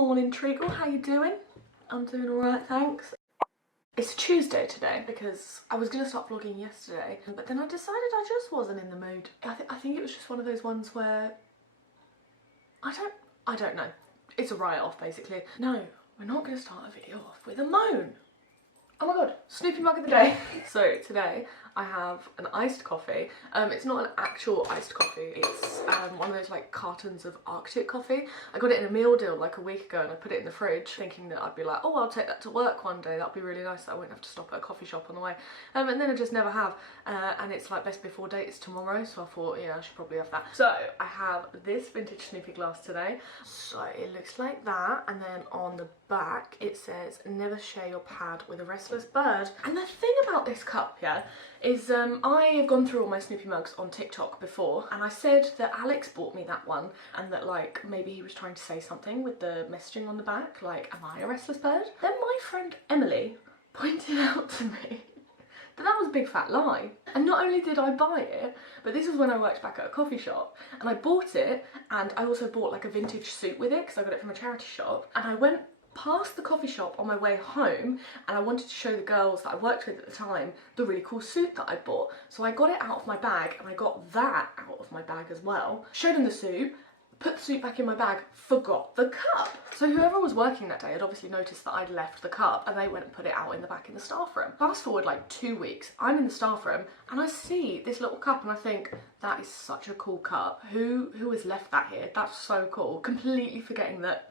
morning, Treacle. How you doing? I'm doing alright, thanks. It's Tuesday today because I was going to start vlogging yesterday, but then I decided I just wasn't in the mood. I think it was just one of those ones where I don't know. It's a write-off, basically. No, we're not going to start a video off with a moan. Oh my god, Snoopy mug of the day. So today I have an iced coffee. It's not an actual iced coffee, it's one of those like cartons of Arctic coffee. I got it in a meal deal like a week ago and I put it in the fridge thinking that I'd be like, oh, I'll take that to work one day, that'd be really nice, I won't have to stop at a coffee shop on the way. And then I just never have. And it's like best before date is tomorrow, so I thought, yeah, I should probably have that. So I have this vintage Snoopy glass today. So it looks like that, and then on the back it says, never share your pad with a restless bird. And the thing about this cup, yeah, is I have gone through all my Snoopy mugs on TikTok before, and I said that Alex bought me that one and that like maybe he was trying to say something with the messaging on the back, like, am I a restless bird? Then my friend Emily pointed out to me that was a big fat lie. And not only did I buy it, but this was when I worked back at a coffee shop, and I bought it, and I also bought like a vintage suit with it because I got it from a charity shop, and I went past the coffee shop on my way home and I wanted to show the girls that I worked with at the time the really cool suit that I bought. So I got it out of my bag and I got that out of my bag as well. Showed them the suit, put the suit back in my bag, forgot the cup. So whoever was working that day had obviously noticed that I'd left the cup and they went and put it out in the back in the staff room. Fast forward like 2 weeks, I'm in the staff room and I see this little cup and I think, that is such a cool cup. Who has left that here? That's so cool. Completely forgetting that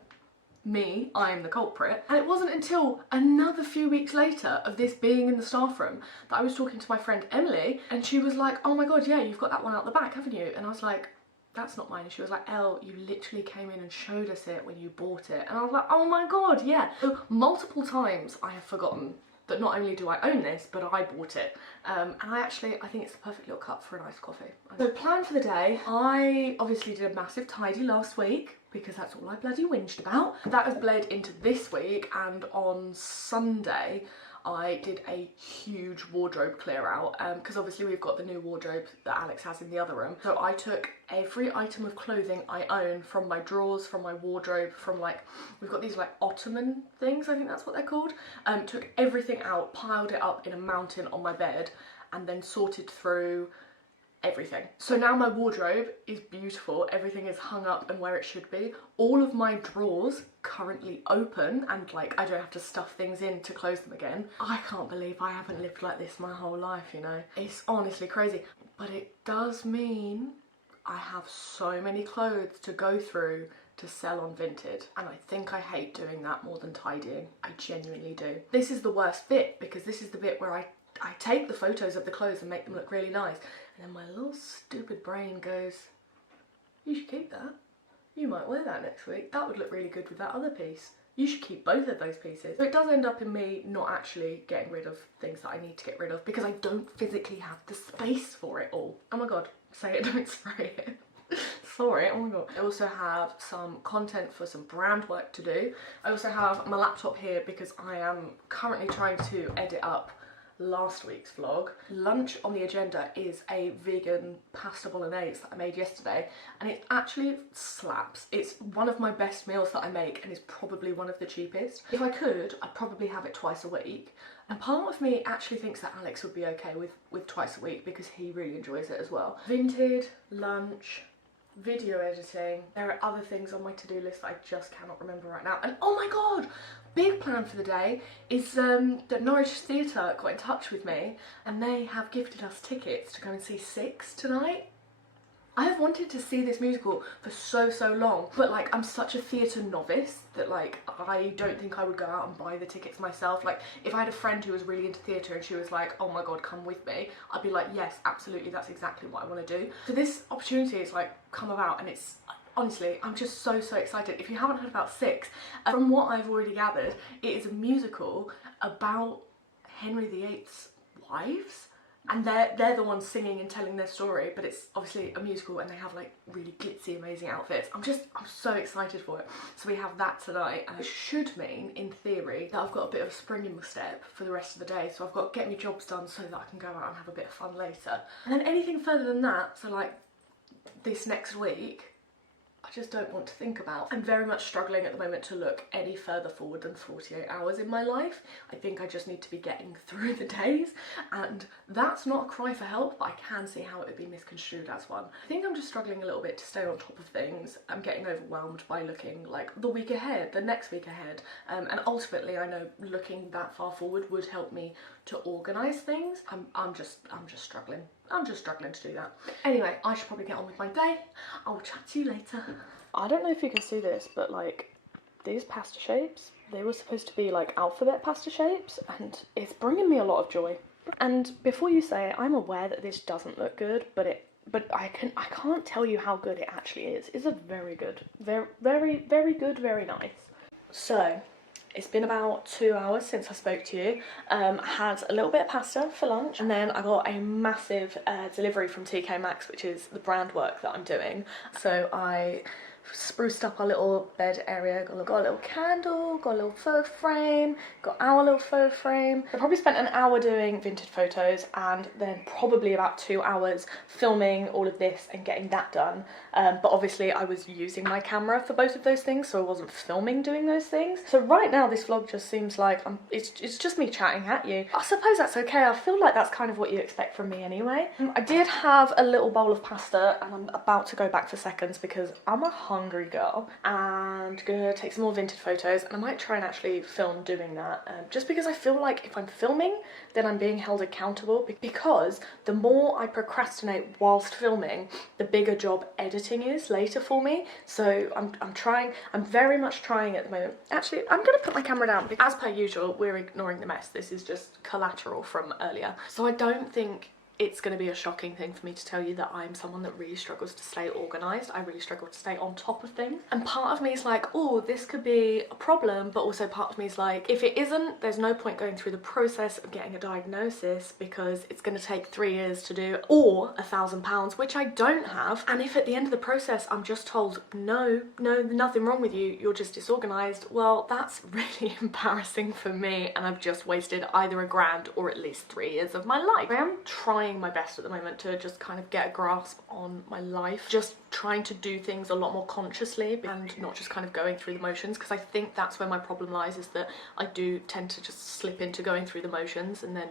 I am the culprit. And it wasn't until another few weeks later of this being in the staff room that I was talking to my friend Emily and she was like, oh my god, yeah, you've got that one out the back, haven't you? And I was like, that's not mine. And she was like, Elle, you literally came in and showed us it when you bought it. And I was like, oh my god, yeah. So multiple times I have forgotten that not only do I own this, but I bought it. And I think it's the perfect little cup for an iced coffee. So plan for the day, I obviously did a massive tidy last week because that's all I bloody whinged about. That has bled into this week, and on Sunday I did a huge wardrobe clear out because obviously we've got the new wardrobe that Alex has in the other room. So I took every item of clothing I own from my drawers, from my wardrobe, from like, we've got these like ottoman things, I think that's what they're called. Took everything out, piled it up in a mountain on my bed, and then sorted through everything. So now my wardrobe is beautiful, everything is hung up and where it should be. All of my drawers currently open and like I don't have to stuff things in to close them again. I can't believe I haven't lived like this my whole life, you know. It's honestly crazy, but it does mean I have so many clothes to go through to sell on Vinted, and I think I hate doing that more than tidying. I genuinely do. This is the worst bit because this is the bit where I take the photos of the clothes and make them look really nice, and then my little stupid brain goes, you should keep that. You might wear that next week. That would look really good with that other piece. You should keep both of those pieces. So it does end up in me not actually getting rid of things that I need to get rid of because I don't physically have the space for it all. Oh my god, say it, don't spray it. Sorry, oh my god. I also have some content for some brand work to do. I also have my laptop here because I am currently trying to edit up last week's vlog. Lunch on the agenda is a vegan pasta bolognese that I made yesterday, and it actually slaps. It's one of my best meals that I make and is probably one of the cheapest. If I could, I'd probably have it twice a week, and part of me actually thinks that Alex would be okay with twice a week because he really enjoys it as well. Vinted, lunch, video editing. There are other things on my to-do list that I just cannot remember right now. And oh my god, big plan for the day is that Norwich Theatre got in touch with me and they have gifted us tickets to go and see Six tonight. I have wanted to see this musical for so long, but like I'm such a theatre novice that like I don't think I would go out and buy the tickets myself. Like if I had a friend who was really into theatre and she was like, oh my god, come with me, I'd be like, yes, absolutely, that's exactly what I want to do. So this opportunity has like come about, and it's honestly, I'm just so excited. If you haven't heard about Six, from what I've already gathered, it is a musical about Henry VIII's wives. And they're the ones singing and telling their story, but it's obviously a musical and they have like really glitzy, amazing outfits. I'm so excited for it. So we have that tonight, and it should mean, in theory, that I've got a bit of a spring in my step for the rest of the day. So I've got to get my jobs done so that I can go out and have a bit of fun later. And then anything further than that, so like this next week, I just don't want to think about. I'm very much struggling at the moment to look any further forward than 48 hours in my life. I think I just need to be getting through the days, and that's not a cry for help, but I can see how it would be misconstrued as one. I think I'm just struggling a little bit to stay on top of things. I'm getting overwhelmed by looking like the week ahead, the next week ahead, and ultimately I know looking that far forward would help me to organise things. I'm just struggling. I'm just struggling to do that. Anyway, I should probably get on with my day. I will chat to you later. I don't know if you can see this, but like these pasta shapes, they were supposed to be like alphabet pasta shapes, and it's bringing me a lot of joy. And before you say it, I'm aware that this doesn't look good, but I can't tell you how good it actually is. It's a very good, very good, very nice. So it's been about 2 hours since I spoke to you. I had a little bit of pasta for lunch, and then I got a massive delivery from TK Maxx, which is the brand work that I'm doing. So I spruced up our little bed area, got a little candle, got a little photo frame, got our little photo frame. I probably spent an hour doing vintage photos, and then probably about 2 hours filming all of this and getting that done. But obviously I was using my camera for both of those things, so I wasn't filming doing those things. So right now this vlog just seems like it's just me chatting at you. I suppose that's okay. I feel like that's kind of what you expect from me anyway. I did have a little bowl of pasta, and I'm about to go back for seconds because I'm a hungry girl, and gonna take some more vintage photos, and I might try and actually film doing that, just because I feel like if I'm filming then I'm being held accountable, because the more I procrastinate whilst filming, the bigger job editing is later for me. So I'm very much trying at the moment. Actually, I'm gonna put my camera down because, as per usual, we're ignoring the mess. This is just collateral from earlier. So I don't think it's going to be a shocking thing for me to tell you that I'm someone that really struggles to stay organised. I really struggle to stay on top of things. And part of me is like, oh, this could be a problem, but also part of me is like, if it isn't, there's no point going through the process of getting a diagnosis, because it's going to take 3 years to do, or £1,000, which I don't have. And if at the end of the process I'm just told, no, nothing wrong with you, you're just disorganised, well, that's really embarrassing for me, and I've just wasted either £1,000 or at least 3 years of my life. I am trying my best at the moment to just kind of get a grasp on my life, just trying to do things a lot more consciously and not just kind of going through the motions, because I think that's where my problem lies, is that I do tend to just slip into going through the motions, and then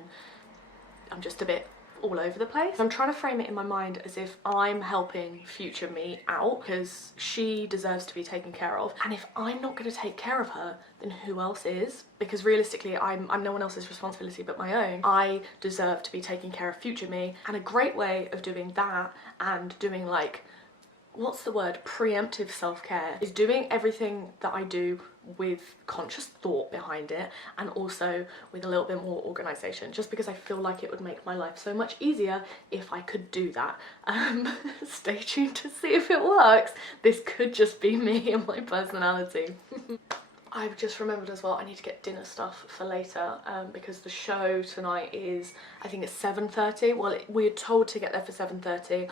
I'm just a bit all over the place. I'm trying to frame it in my mind as if I'm helping future me out, because she deserves to be taken care of, and if I'm not going to take care of her, then who else is? Because realistically I'm no one else's responsibility but my own. I deserve to be taking care of future me, and a great way of doing that, and doing like, what's the word, preemptive self-care, is doing everything that I do with conscious thought behind it, and also with a little bit more organisation, just because I feel like it would make my life so much easier if I could do that. Stay tuned to see if it works. This could just be me and my personality. I've just remembered as well, I need to get dinner stuff for later, because the show tonight is, I think it's 7:30. Well, we're told to get there for 7:30,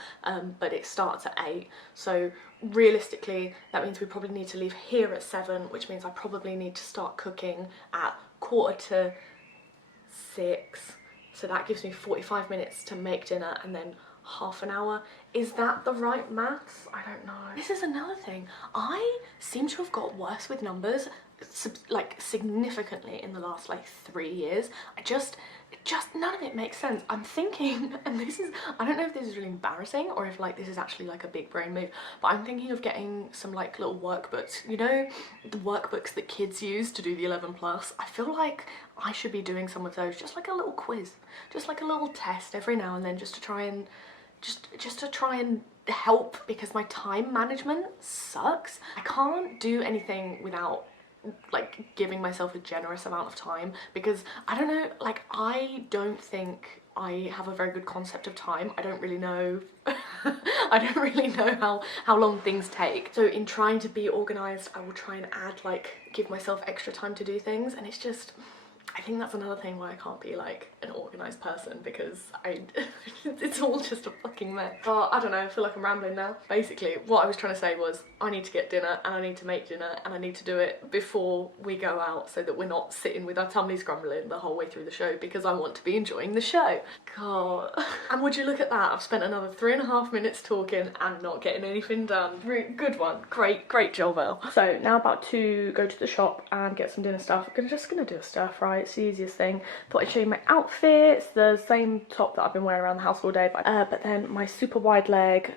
but it starts at 8. So realistically, that means we probably need to leave here at 7, which means I probably need to start cooking at 5:45. So that gives me 45 minutes to make dinner, and then half an hour. Is that the right maths? I don't know. This is another thing. I seem to have got worse with numbers, like significantly, in the last like 3 years. Just none of it makes sense. I'm thinking, and this is, I don't know if this is really embarrassing or if like this is actually like a big brain move, but I'm thinking of getting some like little workbooks, you know, the workbooks that kids use to do the 11+. I feel like I should be doing some of those, just like a little quiz, just like a little test every now and then, just to try and help, because my time management sucks. I can't do anything without like giving myself a generous amount of time, because I don't know, like I don't think I have a very good concept of time. I don't really know I don't really know how long things take. So in trying to be organised, I will try and give myself extra time to do things, and it's just, I think that's another thing why I can't be like an organised person, because it's all just a fucking mess. But I don't know, I feel like I'm rambling now. Basically, what I was trying to say was I need to get dinner and I need to make dinner and I need to do it before we go out so that we're not sitting with our tummies grumbling the whole way through the show, because I want to be enjoying the show. God. And would you look at that, I've spent another 3.5 minutes talking and not getting anything done. Good one. Great job, Elle. So now about to go to the shop and get some dinner stuff. I'm just gonna do a stir fry, it's the easiest thing. Thought I'd show you my outfits, the same top that I've been wearing around the house all day, but then my super wide leg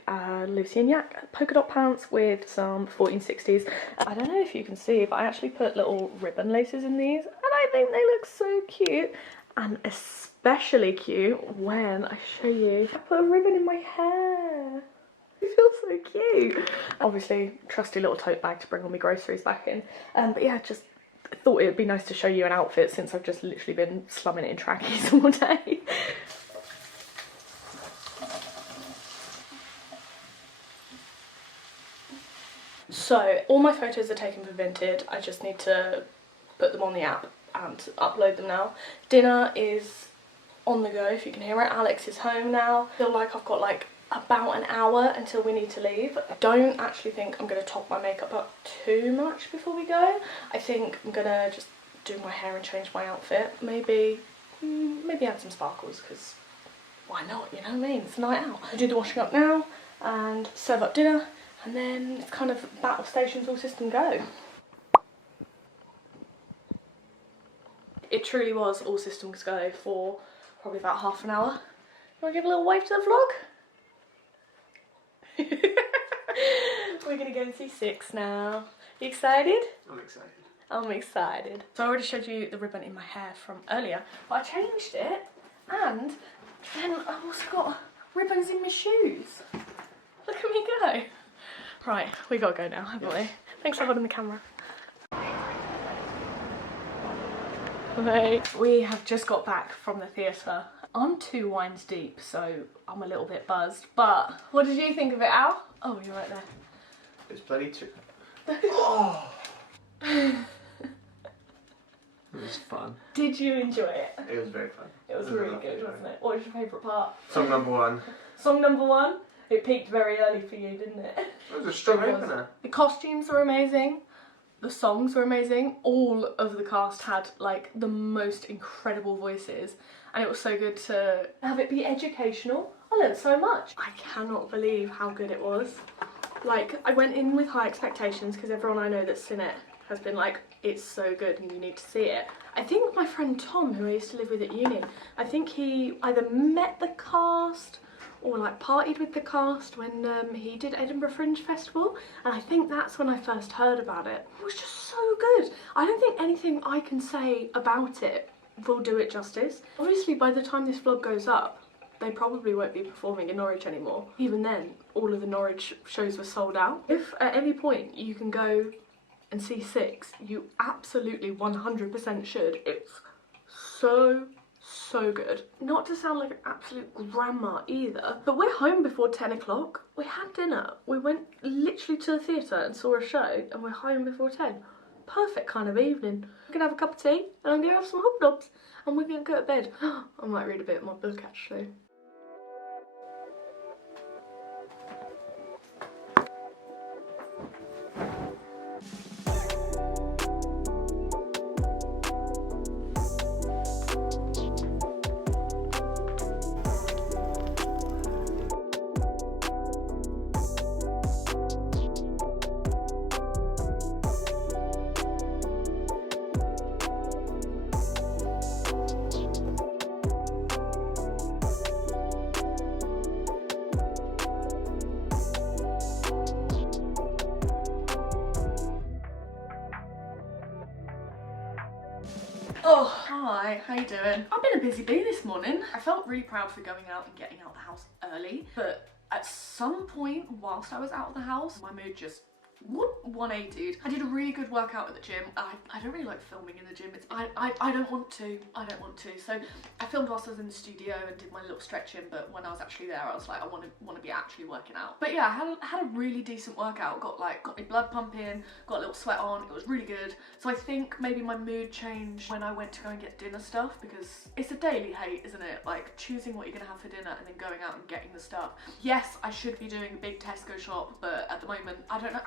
Lucy and Yak polka dot pants with some 1460s. I don't know if you can see, but I actually put little ribbon laces in these and I think they look so cute, and especially cute when I show you I put a ribbon in my hair. It feels so cute. Obviously, trusty little tote bag to bring all my groceries back in. But yeah, just thought it would be nice to show you an outfit since I've just literally been slumming it in trackies all day. So, all my photos are taken for Vinted. I just need to put them on the app and upload them now. Dinner is on the go, if you can hear it. Alex is home now. I feel like I've got like about an hour until we need to leave. I don't actually think I'm going to top my makeup up too much before we go. I think I'm going to just do my hair and change my outfit. Maybe add some sparkles, because why not, you know what I mean? It's a night out. I'll do the washing up now and serve up dinner, and then it's kind of battle stations, all system go. It truly was all systems go for probably about half an hour. You want to give a little wave to the vlog? We're gonna go and see 6 now. You excited? I'm excited. I'm excited. So I already showed you the ribbon in my hair from earlier, but I changed it, and then I've also got ribbons in my shoes. Look at me go. Right, we gotta go now, haven't we? Thanks for holding the camera. Right. We have just got back from the theatre. I'm 2 wines deep, so I'm a little bit buzzed. But what did you think of it, Al? Oh, you're right there. It's bloody true. Oh. It was fun. Did you enjoy it? It was very fun. It was really good, wasn't it? What was your favourite part? Song number 1. Song number 1? It peaked very early for you, didn't it? It was a strong opener. The costumes were amazing. The songs were amazing. All of the cast had like the most incredible voices, and it was so good to have it be educational. I learned so much. I cannot believe how good it was. Like, I went in with high expectations because everyone I know that's seen it has been like, it's so good and you need to see it. I think my friend Tom, who I used to live with at uni, I think he either met the cast or like partied with the cast when he did Edinburgh Fringe Festival, and I think that's when I first heard about it. It was just so good. I don't think anything I can say about it will do it justice. Obviously by the time this vlog goes up, they probably won't be performing in Norwich anymore. Even then, all of the Norwich shows were sold out. If at any point you can go and see 6, you absolutely 100% should. It's so good. Not to sound like an absolute grandma either, but we're home before 10 o'clock. We had dinner. We went literally to the theatre and saw a show, and we're home before 10. Perfect kind of evening. I'm gonna have a cup of tea and I'm gonna have some hobnobs and we're gonna go to bed. I might read a bit of my book actually. Oh, hi, how you doing? I've been a busy bee this morning. I felt really proud for going out and getting out of the house early, but at some point whilst I was out of the house, my mood just 180'd. I did a really good workout at the gym. I don't really like filming in the gym. I don't want to. I don't want to. So I filmed whilst I was in the studio and did my little stretching, but when I was actually there, I was like, I want to be actually working out. But yeah, I had a really decent workout. Got my blood pumping, got a little sweat on. It was really good. So I think maybe my mood changed when I went to go and get dinner stuff, because it's a daily hate, isn't it? Like choosing what you're gonna have for dinner and then going out and getting the stuff. Yes, I should be doing a big Tesco shop, but at the moment, I don't know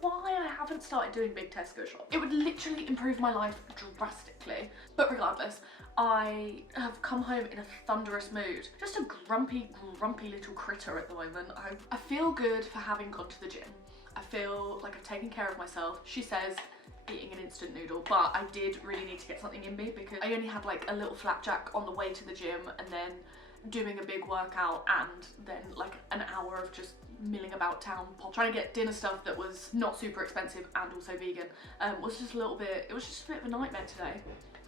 why I haven't started doing big Tesco shop. It would literally improve my life drastically. But regardless, I have come home in a thunderous mood. Just a grumpy little critter at the moment. I feel good for having gone to the gym. I feel like I've taken care of myself. She says eating an instant noodle, but I did really need to get something in me because I only had like a little flapjack on the way to the gym and then doing a big workout and then like an hour of just milling about town, trying to get dinner stuff that was not super expensive and also vegan. It was just a bit of a nightmare today.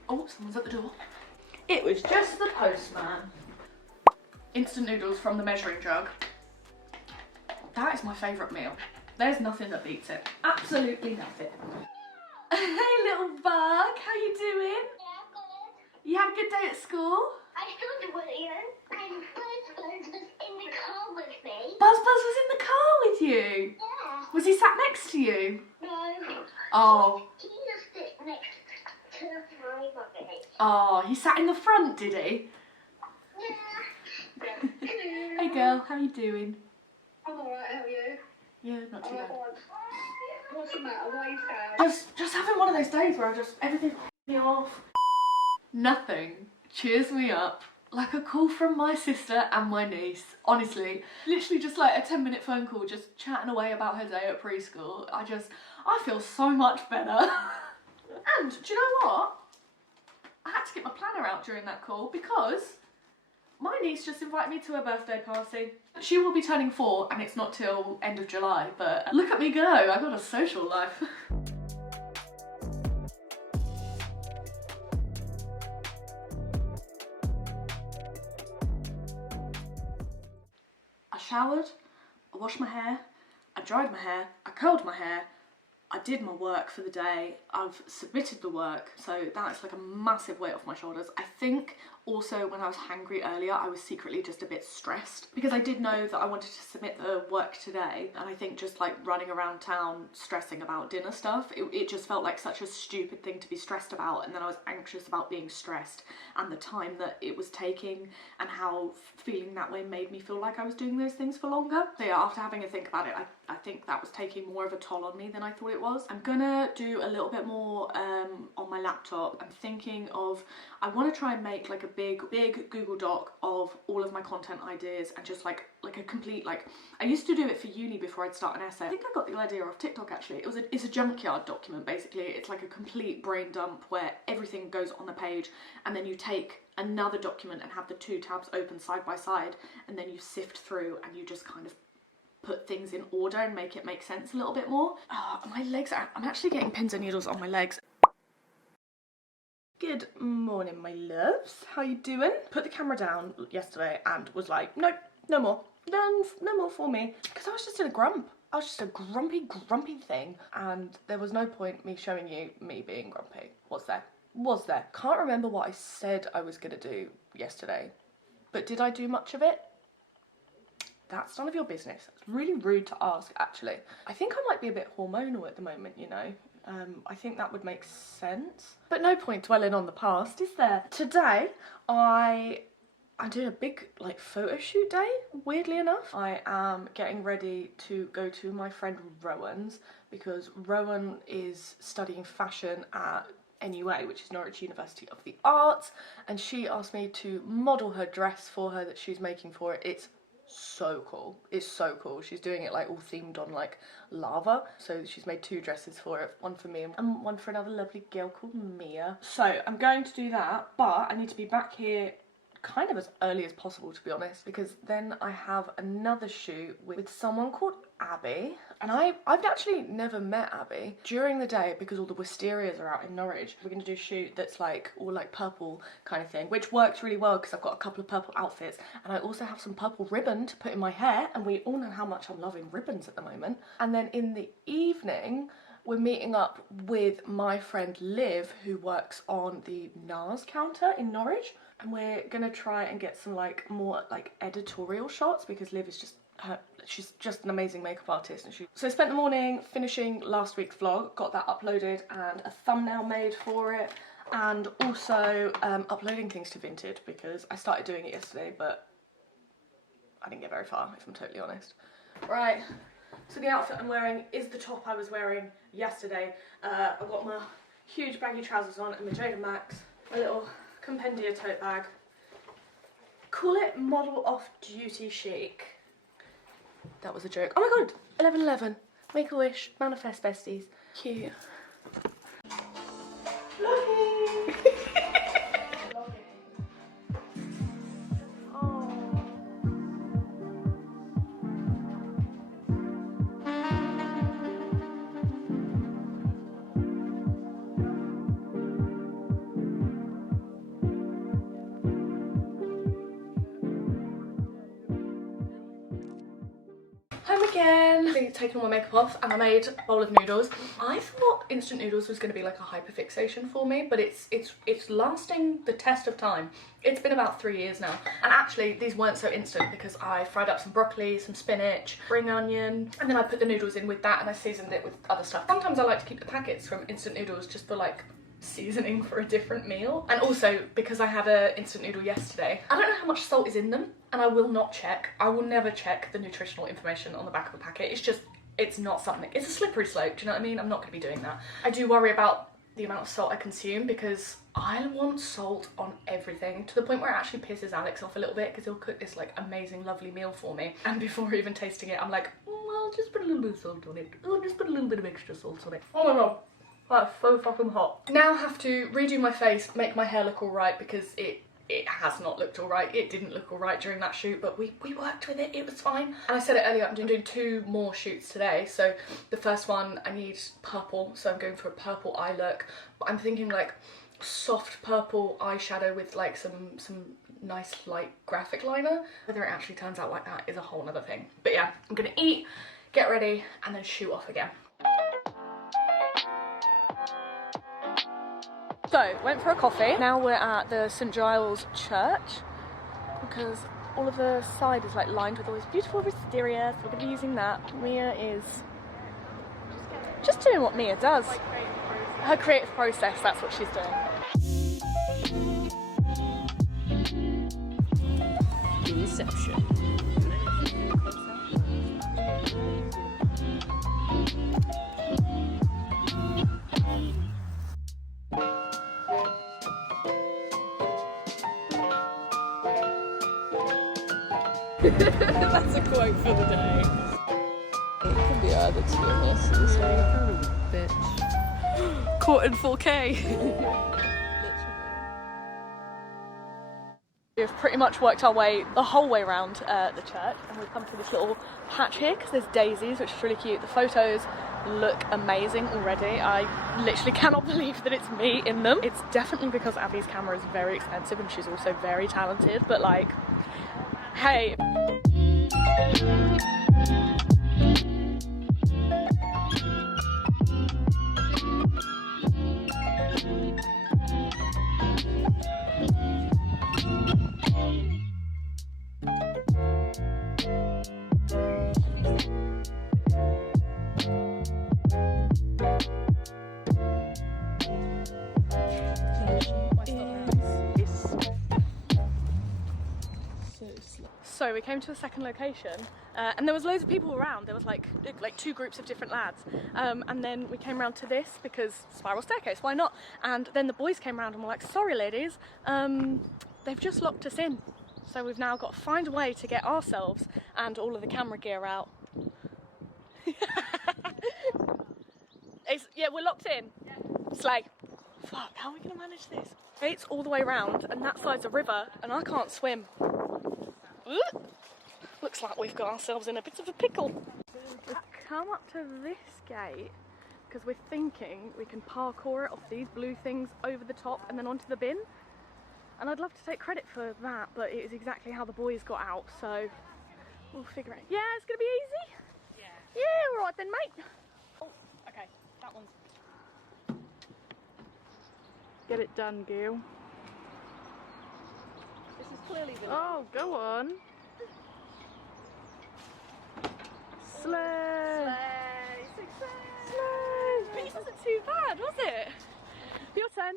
Oh, someone's at the door. It was just the postman. Instant noodles from the measuring jug. That is my favourite meal. There's nothing that beats it. Absolutely nothing. Hey little bug, how you doing? Yeah, good. You had a good day at school? I still do William, and Buzz was in the car with me. Buzz was in the car with you? Yeah. Was he sat next to you? No. Oh. He just sit next to the frame of it. Oh, he sat in the front, did he? Yeah. Hey girl, how you doing? I'm alright, how are you? Yeah, not too bad. What's the matter? Why are you sad? Just having one of those days where everything me off. Nothing cheers me up like a call from my sister and my niece. Honestly, literally just like a 10-minute phone call, just chatting away about her day at preschool. I feel so much better. And do you know what? I had to get my planner out during that call because my niece just invited me to her birthday party. She will be turning 4 and it's not till end of July, but look at me go, I've got a social life. I showered, I washed my hair, I dried my hair, I curled my hair, I did my work for the day, I've submitted the work, so that's like a massive weight off my shoulders. I think also when I was hangry earlier, I was secretly just a bit stressed because I did know that I wanted to submit the work today, and I think just like running around town stressing about dinner stuff, it just felt like such a stupid thing to be stressed about, and then I was anxious about being stressed and the time that it was taking and how feeling that way made me feel like I was doing those things for longer. So yeah, after having a think about it, I think that was taking more of a toll on me than I thought it was. I'm gonna do a little bit more on my laptop. I'm thinking of, I want to try and make like a big Google Doc of all of my content ideas and just like a complete, like, I used to do it for uni before I'd start an essay. I think I got the idea off TikTok actually. It's a junkyard document basically. It's like a complete brain dump where everything goes on the page and then you take another document and have the two tabs open side by side and then you sift through and you just kind of put things in order and make it make sense a little bit more. Oh, my legs I'm actually getting pins and needles on my legs. Good morning, my loves. How you doing? Put the camera down yesterday and was like, nope, no more. Done, no more for me. Because I was just in a grump. I was just a grumpy thing. And there was no point me showing you me being grumpy. Was there? Was there? Can't remember what I said I was going to do yesterday. But did I do much of it? That's none of your business. It's really rude to ask, actually. I think I might be a bit hormonal at the moment, you know. I think that would make sense. But no point dwelling on the past, is there? Today, I'm doing a big, like, photo shoot day, weirdly enough. I am getting ready to go to my friend Rowan's because Rowan is studying fashion at NUA, which is Norwich University of the Arts, and she asked me to model her dress for her that she's making for it. It's so cool. It's so cool. She's doing it like all themed on like lava. So she's made 2 dresses for it. One for me and one for another lovely girl called Mia. So I'm going to do that, but I need to be back here kind of as early as possible, to be honest, because then I have another shoot with someone called Abby, and I've actually never met Abby. During the day, because all the wisterias are out in Norwich, we're going to do a shoot that's like all like purple kind of thing, which works really well because I've got a couple of purple outfits, and I also have some purple ribbon to put in my hair, and we all know how much I'm loving ribbons at the moment. And then in the evening, we're meeting up with my friend Liv, who works on the NARS counter in Norwich, and we're gonna try and get some like more like editorial shots because Liv is just she's just an amazing makeup artist. And so I spent the morning finishing last week's vlog, got that uploaded and a thumbnail made for it, and also uploading things to Vinted because I started doing it yesterday but I didn't get very far, if I'm totally honest. Right, so the outfit I'm wearing is the top I was wearing yesterday. I've got my huge baggy trousers on and my Jada Max, my little compendia tote bag. Call it model off duty chic. That was a joke. Oh my god, 11/11. Make a wish, manifest besties. Cute. Vlogging! Home again. I've taken all my makeup off and I made a bowl of noodles. I thought instant noodles was going to be like a hyperfixation for me, but it's lasting the test of time. It's been about 3 years now. And actually these weren't so instant because I fried up some broccoli, some spinach, spring onion, and then I put the noodles in with that and I seasoned it with other stuff. Sometimes I like to keep the packets from instant noodles just for like seasoning for a different meal. And also because I had an instant noodle yesterday, I don't know how much salt is in them and I will not check. I will never check the nutritional information on the back of a packet. It's just, it's not something, it's a slippery slope, do you know what I mean? I'm not going to be doing that. I do worry about the amount of salt I consume because I want salt on everything, to the point where it actually pisses Alex off a little bit because he'll cook this like amazing lovely meal for me and before even tasting it I'm like, well, just put a little bit of salt on it. Oh, just put a little bit of extra salt on it. Oh my god. That's so fucking hot. Now I have to redo my face, make my hair look alright because it has not looked alright. It didn't look alright during that shoot, but we worked with it, it was fine. And I said it earlier, I'm doing 2 more shoots today. So the first one, I need purple, so I'm going for a purple eye look. But I'm thinking like soft purple eyeshadow with like some nice light graphic liner. Whether it actually turns out like that is a whole nother thing. But yeah, I'm gonna eat, get ready, and then shoot off again. So, went for a coffee. Now we're at the St Giles Church because all of the side is like lined with all this beautiful wisteria, so we're going to be using that. Mia is just doing what Mia does. Her creative process, that's what she's doing. Inception. That's a quote for the day. It could be either, to be honest. It's like, bitch. Caught in 4K. We've pretty much worked our way the whole way around the church, and we've come to this little patch here because there's daisies, which is really cute. The photos look amazing already. I literally cannot believe that it's me in them. It's definitely because Abby's camera is very expensive and she's also very talented, but like, hey. So we came to the second location and there was loads of people around. There was like 2 groups of different lads, and then we came around to this because spiral staircase, why not? And then the boys came around and were like, sorry ladies, they've just locked us in, so we've now got to find a way to get ourselves and all of the camera gear out. Yeah, we're locked in. It's like, fuck, how are we gonna manage this? It's all the way around and that side's a river and I can't swim. Looks like we've got ourselves in a bit of a pickle. come up to this gate because we're thinking we can parkour it off these blue things over the top and then onto the bin. And I'd love to take credit for that, but it is exactly how the boys got out, so we'll figure it out. Yeah, it's gonna be easy? Yeah. Yeah, all right then, mate. Oh, okay, that one's... Get it done, Gil. This is clearly the... Oh, go on. Slay. Slay! Success! Slay. But this isn't too bad, was it? Your turn.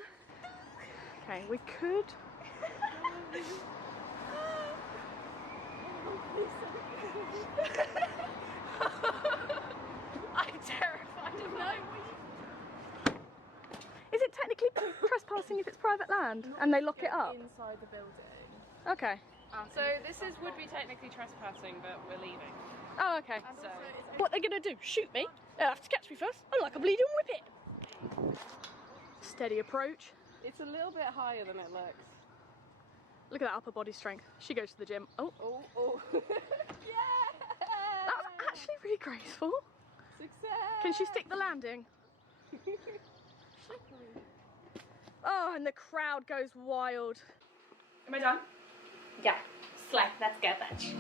Okay, we could... I'm terrified of that. Is it technically trespassing if it's private land and they lock it up? Inside the building. Okay. So this would be technically trespassing, but we're leaving. Oh, okay. So What are they going to do? Shoot me? They'll have to catch me first. I'm like a bleeding whippet. Steady approach. it's a little bit higher than it looks. Look at that upper body strength. She goes to the gym. Oh. Oh, oh. Yeah! That was actually really graceful. Success! Can she stick the landing? Oh, and the crowd goes wild. Am I done? Yeah, slay, let's go, bitch.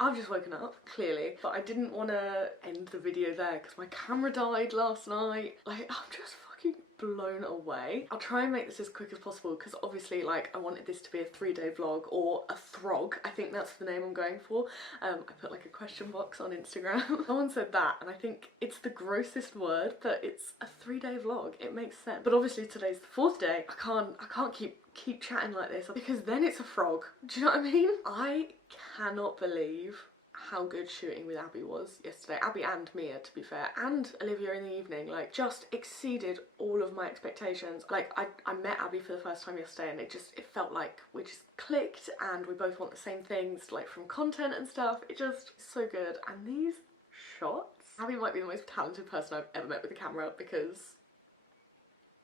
I've just woken up, clearly, but I didn't want to end the video there because my camera died last night. Like, I'm just fucking blown away. I'll try and make this as quick as possible because obviously, like, I wanted this to be a 3-day vlog or a Throg. I think that's the name I'm going for. I put like a question box on Instagram. Someone said that and I think it's the grossest word, but it's a 3-day vlog. It makes sense. But obviously today's the 4th day. I can't keep chatting like this because then it's a frog. Do you know what I mean? I cannot believe how good shooting with Abby was yesterday. Abby and Mia, to be fair, and Olivia in the evening, like, just exceeded all of my expectations. Like, I met Abby for the first time yesterday and it felt like we just clicked and we both want the same things, like from content and stuff. It just, so good. And these shots, Abby might be the most talented person I've ever met with a camera because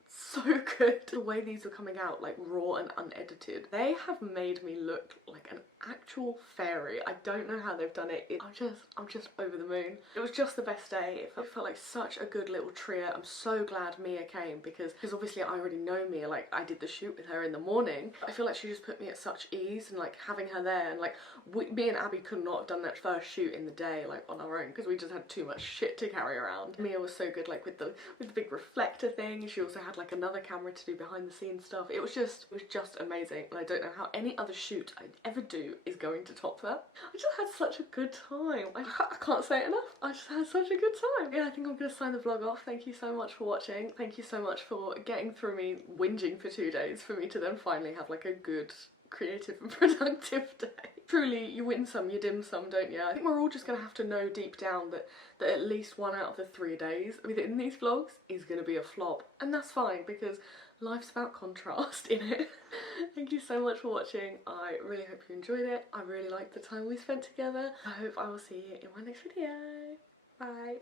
so good. The way these are coming out, like raw and unedited, they have made me look like an actual fairy. I don't know how they've done it. I'm just over the moon. It was just the best day. It felt like such a good little trio. I'm so glad Mia came because obviously I already know Mia. Like, I did the shoot with her in the morning. I feel like she just put me at such ease, and like having her there, and like me and Abby could not have done that first shoot in the day like on our own because we just had too much shit to carry around. Mia was so good, like with the big reflector thing. She also had like another camera to do behind the scenes stuff. It was just amazing, and I don't know how any other shoot I ever do is going to top that. I just had such a good time. I can't say it enough. I just had such a good time. Yeah, I think I'm gonna sign the vlog off. Thank you so much for watching. Thank you so much for getting through me whinging for 2 days for me to then finally have like a good, creative and productive day. Truly, you win some, you dim some, don't you? I think we're all just gonna have to know deep down that at least 1 out of the 3 days within these vlogs is gonna be a flop. And that's fine because life's about contrast, in it. Thank you so much for watching. I really hope you enjoyed it. I really liked the time we spent together. I hope I will see you in my next video. Bye.